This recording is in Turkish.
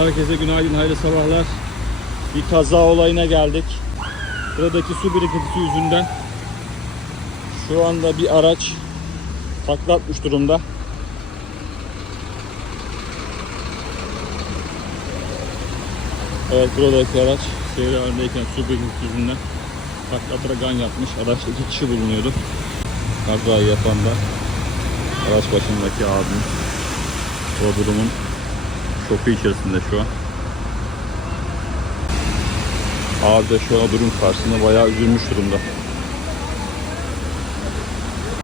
herkese günaydın, hayırlı sabahlar. Bir kaza olayına geldik. Buradaki su birikintisi yüzünden şu anda bir araç takla atmış durumda. Evet, buradaki araç seyir halindeyken su birikintisi yüzünden takla atarak gan yapmış. Araçta 2 kişi bulunuyordu. Kazayı yapan da araç başındaki abimiz. O durumun şoku içerisinde şu an. Abi de şu an durum karşısında bayağı üzülmüş durumda.